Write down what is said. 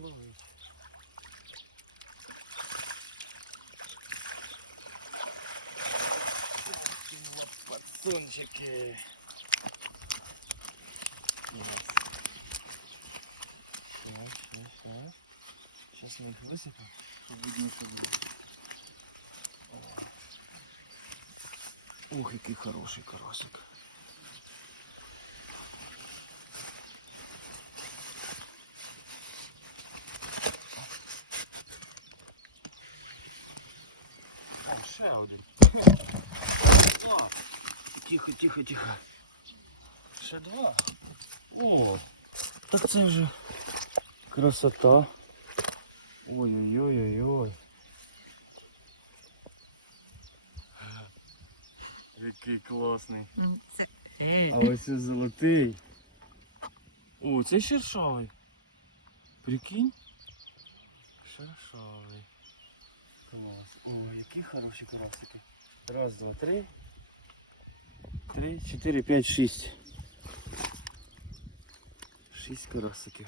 ловить. Лапатончики. Сейчас мы их высыпем, было. Ох, який хороший карасик. О, ще один. Два. Тихо, тихо, тихо. Ще два. О, так це вже красота. Ой-ой-ой-ой-ой. Який класний. А ось це золотий. О, це шершавий. Прикинь? Шершавий. Клас. О, які хороші карасики. Раз, два, три. Три, чотири, п'ять, шість. Шість карасиків.